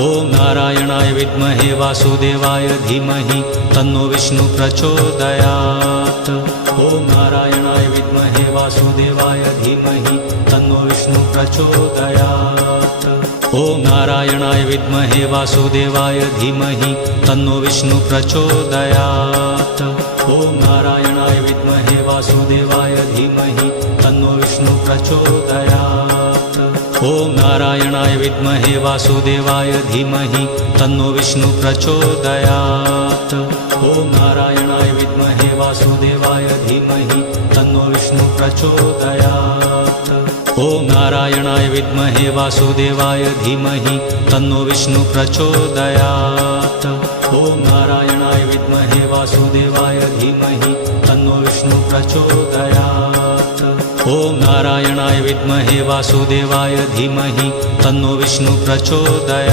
ॐ नारायणाय विद्महे वासुदेवाय धीमहि तन्नो विष्णु प्रचोदयात्। ॐ नारायणाय विद्महे वासुदेवाय धीमहि तन्नो विष्णु प्रचोदयात्। ॐ नारायणाय विद्महे वासुदेवाय धीमहि तन्नो विष्णु प्रचोदयात्। ॐ नारायणाय विद्महे वासुदेवाय धीमहि तन्नो विष्णु प्रचोदयात्। ॐ नारायणाय विद्महे वासुदेवाय धीमहि तन्नो विष्णु प्रचोदयात्। ॐ नारायणाय विद्महे वासुदेवाय धीमहि तन्नो विष्णु प्रचोदयात्। ॐ नारायणाय विद्महे वासुदेवाय धीमहि तन्नो विष्णु प्रचोदयात्। ॐ नारायणाय विद्महे वासुदेवाय धीमहि तन्नो विष्णु प्रचोदयात्। ॐ नारायणाय विद्महे वासुदेवाय धीमहि तन्नो विष्णु प्रचोदयात्।